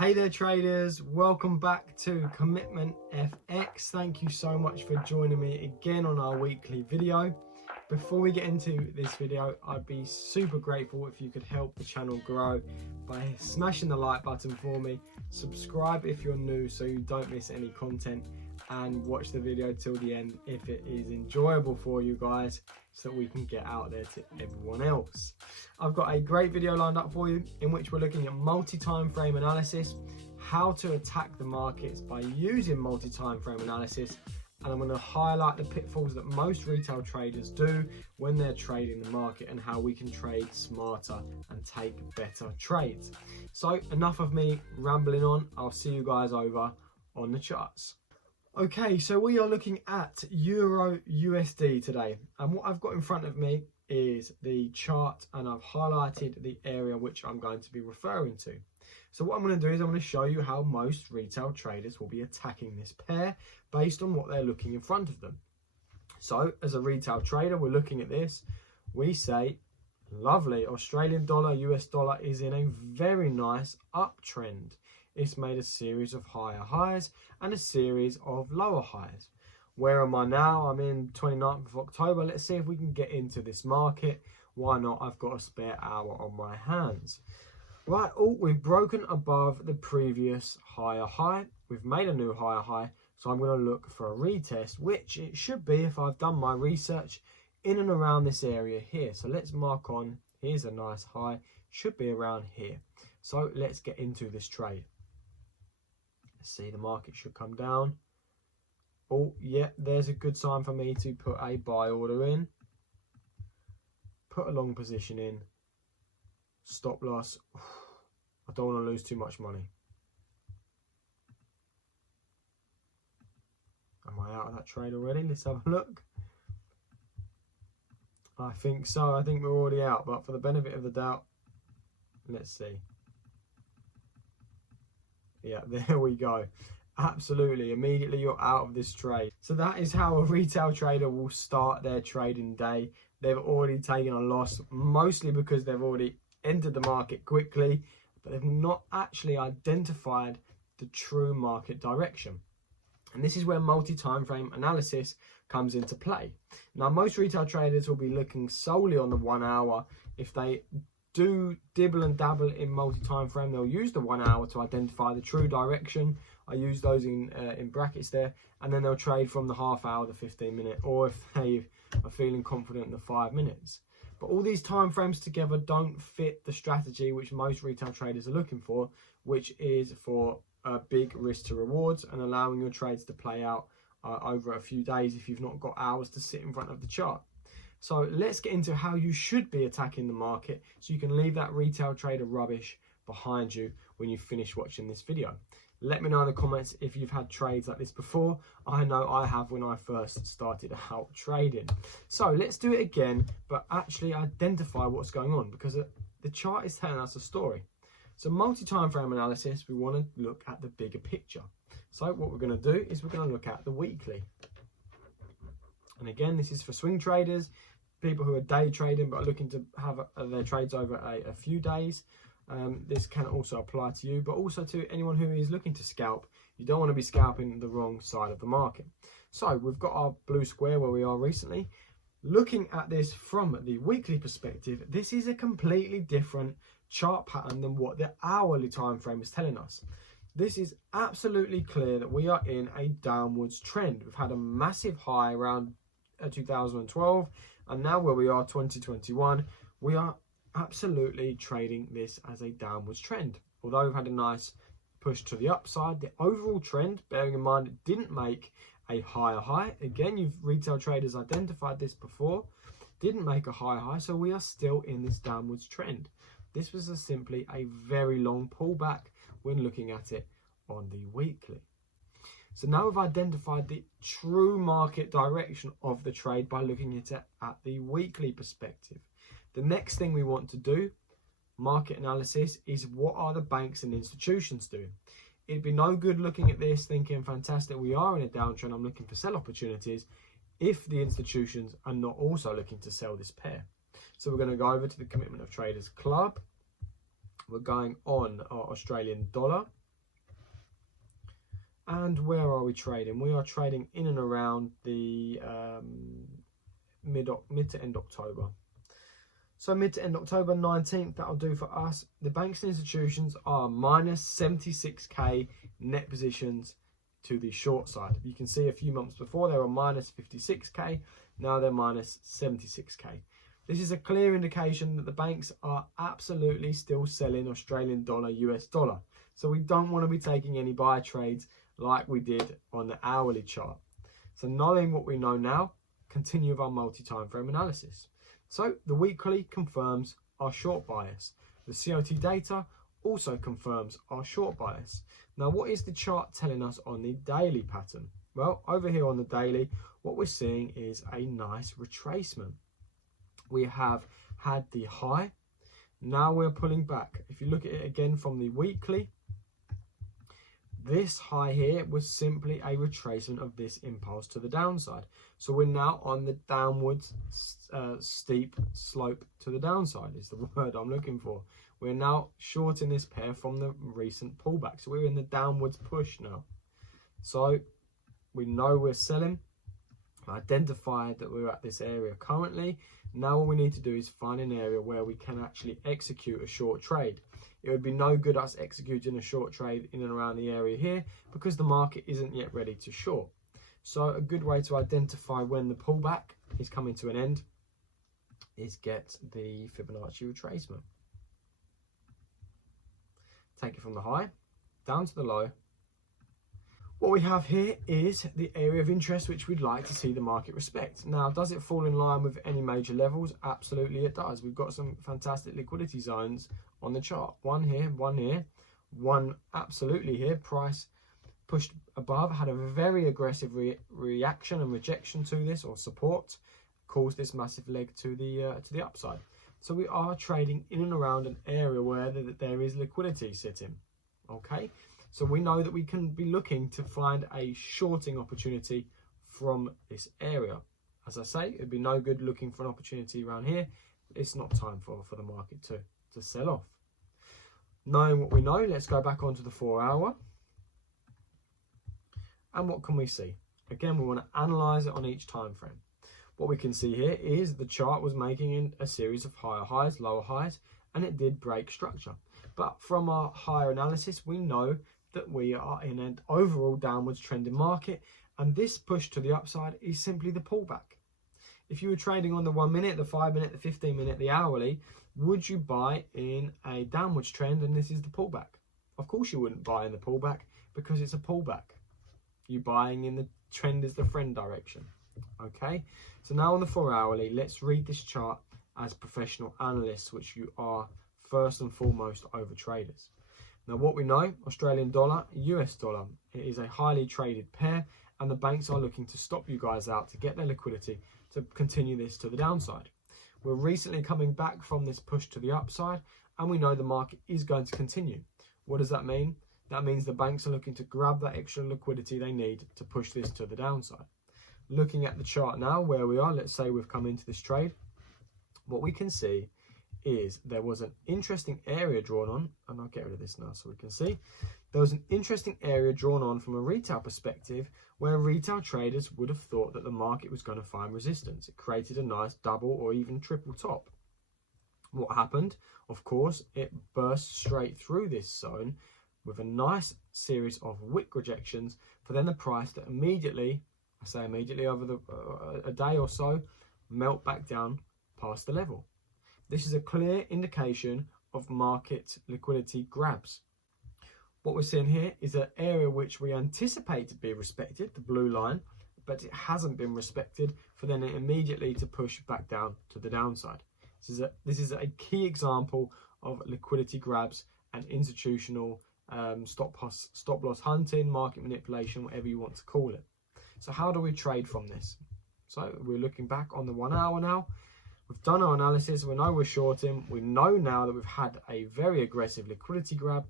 Hey there traders, welcome back to Commitment FX. Thank you so much for joining me again on our weekly video. Before we get into this video, I'd be super grateful if you could help the channel grow by smashing the like button for me, subscribe if you're new so you don't miss any content, and watch the video till the end if it is enjoyable for you guys so that we can get out there to everyone else. I've got a great video lined up for you in which we're looking at multi-time frame analysis, how to attack the markets by using multi-time frame analysis, and I'm going to highlight the pitfalls that most retail traders do when they're trading the market and how we can trade smarter and take better trades. So enough of me rambling on, I'll see you guys over on the charts. Okay, so we are looking at Euro USD today, and what I've got in front of me is the chart, and I've highlighted the area which I'm going to be referring to. So what I'm going to do is I'm going to show you how most retail traders will be attacking this pair based on what they're looking in front of them. So as a retail trader, we're looking at this, we say, lovely, Australian dollar, US dollar is in a very nice uptrend. It's made a series of higher highs and a series of lower highs. Where am I now? I'm in 29th of October. Let's see if we can get into this market. Why not? I've got a spare hour on my hands. Right, we've broken above the previous higher high. We've made a new higher high. So I'm going to look for a retest, which it should be if I've done my research in and around this area here. So let's mark on, here's a nice high, should be around here. So let's get into this trade. Let's see, the market should come down. Oh, yeah, there's a good sign for me to put a buy order in. Put a long position in. Stop loss. I don't want to lose too much money. Am I out of that trade already? Let's have a look. I think so. I think we're already out, but for the benefit of the doubt, let's see. Yeah, there we go. Absolutely, immediately you're out of this trade. So that is how a retail trader will start their trading day. They've already taken a loss, mostly because they've already entered the market quickly, but they've not actually identified the true market direction. And this is where multi-time frame analysis comes into play. Now, most retail traders will be looking solely on the 1 hour. If they do dibble and dabble in multi-time frame, they'll use the 1 hour to identify the true direction. I use those in brackets there, and then they'll trade from the half hour, the 15-minute, or if they are feeling confident in the 5 minutes. But all these time frames together don't fit the strategy which most retail traders are looking for, which is for big risk to rewards and allowing your trades to play out over a few days if you've not got hours to sit in front of the chart. So let's get into how you should be attacking the market so you can leave that retail trader rubbish behind you when you finish watching this video. Let me know in the comments if you've had trades like this before. I know I have when I first started out trading. So let's do it again, but actually identify what's going on, because the chart is telling us a story. So multi-time frame analysis, we want to look at the bigger picture. So what we're going to do is we're going to look at the weekly. And again, this is for swing traders, people who are day trading but are looking to have their trades over a few days. This can also apply to you, but also to anyone who is looking to scalp. You don't want to be scalping the wrong side of the market. So we've got our blue square where we are recently. Looking at this from the weekly perspective, this is a completely different chart pattern than what the hourly time frame is telling us. This is absolutely clear that we are in a downwards trend. We've had a massive high around 2012, and now where we are 2021, we are absolutely trading this as a downwards trend. Although we've had a nice push to the upside, the overall trend, bearing in mind it didn't make a higher high, again, you've retail traders identified this before, didn't make a higher high, so we are still in this downwards trend. This was simply a very long pullback when looking at it on the weekly. So now we've identified the true market direction of the trade by looking at it at the weekly perspective. The next thing we want to do, market analysis, is what are the banks and institutions doing? It'd be no good looking at this thinking, fantastic, we are in a downtrend, I'm looking for sell opportunities, if the institutions are not also looking to sell this pair. So we're going to go over to the Commitment of Traders Club. We're going on our Australian dollar. And where are we trading? We are trading in and around the mid to end October. So mid to end October 19th, that'll do for us. The banks and institutions are minus 76k net positions to the short side. You can see a few months before they were minus 56k, now they're minus 76k. This is a clear indication that the banks are absolutely still selling Australian dollar, US dollar. So we don't want to be taking any buy trades like we did on the hourly chart. So knowing what we know now, continue with our multi-time frame analysis. So the weekly confirms our short bias. The COT data also confirms our short bias. Now, what is the chart telling us on the daily pattern? Well, over here on the daily, what we're seeing is a nice retracement. We have had the high, now we're pulling back. If you look at it again from the weekly, this high here was simply a retracement of this impulse to the downside. So we're now on the downwards steep slope to the downside is the word I'm looking for. We're now shorting this pair from the recent pullback. So we're in the downwards push now. So we know we're selling. Identified that we're at this area currently. Now what we need to do is find an area where we can actually execute a short trade. It would be no good us executing a short trade in and around the area here because the market isn't yet ready to short. So a good way to identify when the pullback is coming to an end is get the Fibonacci retracement. Take it from the high down to the low. What we have here is the area of interest which we'd like to see the market respect. Now, does it fall in line with any major levels? Absolutely it does. We've got some fantastic liquidity zones on the chart. One here, one absolutely here. Price pushed above, had a very aggressive reaction and rejection to this, or support, caused this massive leg to the upside. So we are trading in and around an area where there is liquidity sitting. Okay. So we know that we can be looking to find a shorting opportunity from this area. As I say, it'd be no good looking for an opportunity around here. It's not time for the market to sell off. Knowing what we know, let's go back onto the 4 hour. And what can we see? Again, we want to analyze it on each time frame. What we can see here is the chart was making in a series of higher highs, lower highs, and it did break structure. But from our higher analysis, we know that we are in an overall downwards trending market, and this push to the upside is simply the pullback. If you were trading on the 1 minute, the 5 minute, the 15 minute, the hourly, would you buy in a downwards trend and this is the pullback? Of course you wouldn't buy in the pullback because it's a pullback. You're buying in the trend is the friend direction. Okay, so now on the 4 hourly, let's read this chart as professional analysts, which you are first and foremost over traders. Now what we know, Australian dollar, US dollar, it is a highly traded pair and the banks are looking to stop you guys out to get their liquidity to continue this to the downside. We're recently coming back from this push to the upside and we know the market is going to continue. What does that mean? That means the banks are looking to grab that extra liquidity they need to push this to the downside. Looking at the chart now where we are, let's say we've come into this trade, what we can see is there was an interesting area drawn on, and I'll get rid of this now so we can see. There was an interesting area drawn on from a retail perspective where retail traders would have thought that the market was going to find resistance. It created a nice double or even triple top. What happened? Of course, it burst straight through this zone with a nice series of wick rejections for then the price to immediately, I say immediately over a day or so, melt back down past the level. This is a clear indication of market liquidity grabs. What we're seeing here is an area which we anticipate to be respected, the blue line, but it hasn't been respected for then immediately to push back down to the downside. This is a key example of liquidity grabs and institutional stop loss hunting, market manipulation, whatever you want to call it. So how do we trade from this? So we're looking back on the 1 hour now. We've done our analysis, we know we're shorting, we know now that we've had a very aggressive liquidity grab.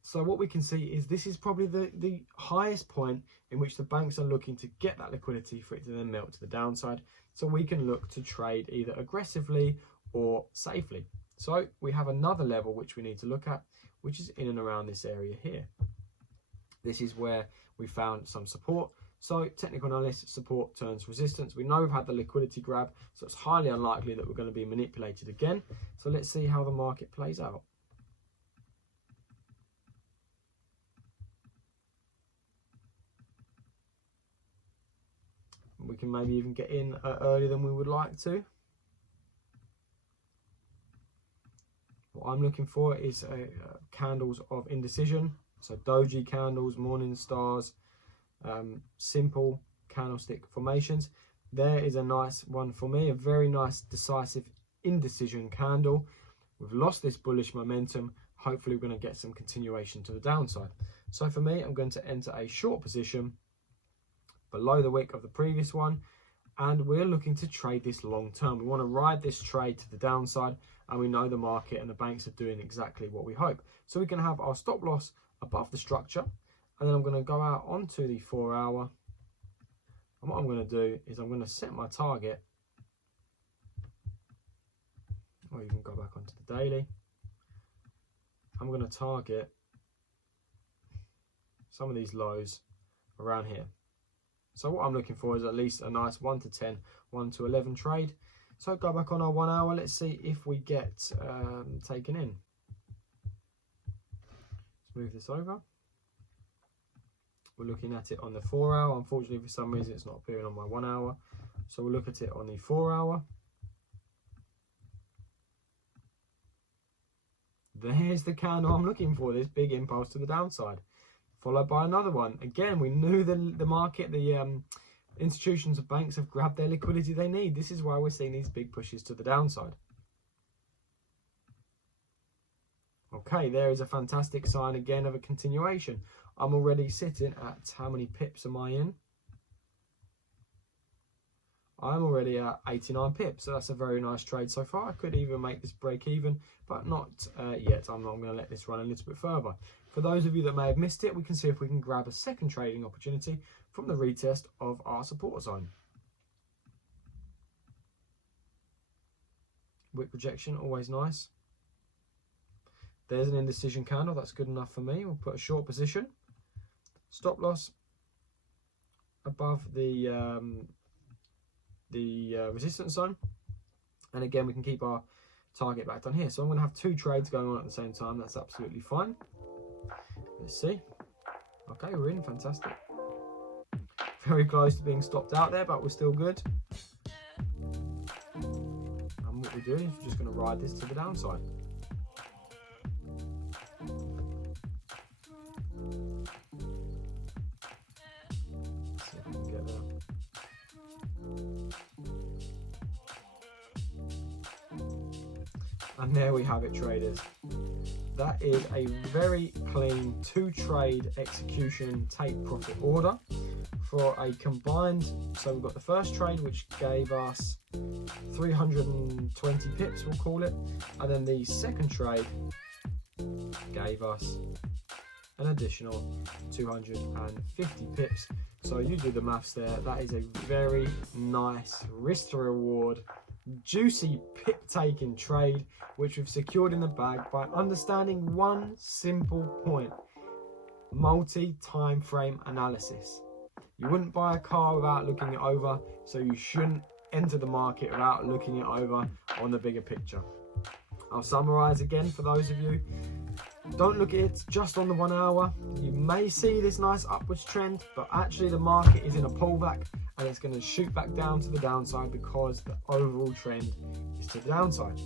So what we can see is this is probably the highest point in which the banks are looking to get that liquidity for it to then melt to the downside. So we can look to trade either aggressively or safely. So we have another level which we need to look at, which is in and around this area here. This is where we found some support. So technical analysis, support turns resistance. We know we've had the liquidity grab, so it's highly unlikely that we're going to be manipulated again. So let's see how the market plays out. We can maybe even get in earlier than we would like to. What I'm looking for is candles of indecision. So doji candles, morning stars, simple candlestick formations. There is a nice one for me, a very nice decisive indecision candle. We've lost this bullish momentum. Hopefully we're going to get some continuation to the downside. So for me, I'm going to enter a short position below the wick of the previous one, and we're looking to trade this long term. We want to ride this trade to the downside, and we know the market and the banks are doing exactly what we hope. So we can have our stop loss above the structure, and then I'm going to go out onto the 4 hour, and what I'm going to do is I'm going to set my target, or you can go back onto the daily. I'm going to target some of these lows around here. So what I'm looking for is at least a nice 1 to 10, 1 to 11 trade. So go back on our 1 hour. Let's see if we get taken in. Let's move this over. We're looking at it on the 4 hour. Unfortunately, for some reason, it's not appearing on my 1 hour. So we'll look at it on the 4 hour. There's the candle I'm looking for, this big impulse to the downside. Followed by another one. Again, we knew the market, the institutions and banks have grabbed their liquidity they need. This is why we're seeing these big pushes to the downside. Okay, there is a fantastic sign again of a continuation. I'm already sitting at, how many pips am I in? I'm already at 89 pips, so that's a very nice trade so far. I could even make this break even, but not yet. I'm going to let this run a little bit further. For those of you that may have missed it, we can see if we can grab a second trading opportunity from the retest of our support zone. Wick projection, always nice. There's an indecision candle, that's good enough for me. We'll put a short position. Stop loss above the resistance zone, and again we can keep our target back down here. So I'm going to have 2 trades going on at the same time. That's absolutely fine. Let's see. Okay, we're in. Fantastic. Very close to being stopped out there, but we're still good. And what we're doing is we're just going to ride this to the downside. Let's see if we can get there. And there we have it, traders. That is a very clean 2-trade execution take profit order for a combined. So we've got the first trade, which gave us 320 pips, we'll call it, and then the second trade gave us an additional 250 pips. So you do the maths there. That is a very nice risk to reward, juicy pip taking trade, which we've secured in the bag by understanding one simple point: multi-time frame analysis. You wouldn't buy a car without looking it over, so you shouldn't enter the market without looking it over on the bigger picture. I'll summarize again for those of you. Don't look at it just on the 1 hour. You may see this nice upwards trend, but actually the market is in a pullback and it's going to shoot back down to the downside because the overall trend is to the downside.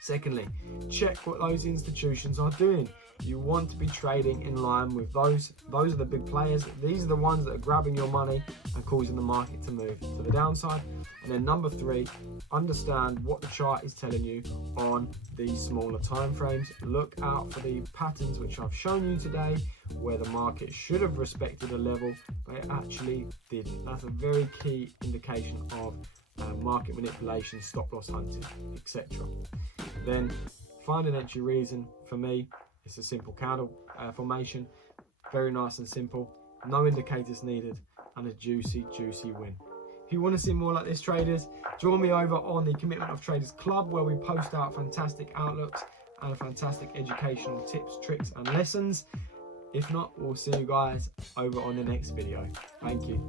Secondly, check what those institutions are doing. You want to be trading in line with those. Those are the big players. These are the ones that are grabbing your money and causing the market to move to the downside. And then number 3, understand what the chart is telling you on these smaller time frames. Look out for the patterns which I've shown you today, where the market should have respected a level, but it actually didn't. That's a very key indication of market manipulation, stop loss hunting, etc. Then find an entry reason. For me, it's a simple candle formation, very nice and simple, no indicators needed, and a juicy win. If you want to see more like this, traders, join me over on the Commitment of Traders Club, where we post out fantastic outlooks and fantastic educational tips, tricks and lessons. If not, we'll see you guys over on the next video. Thank you.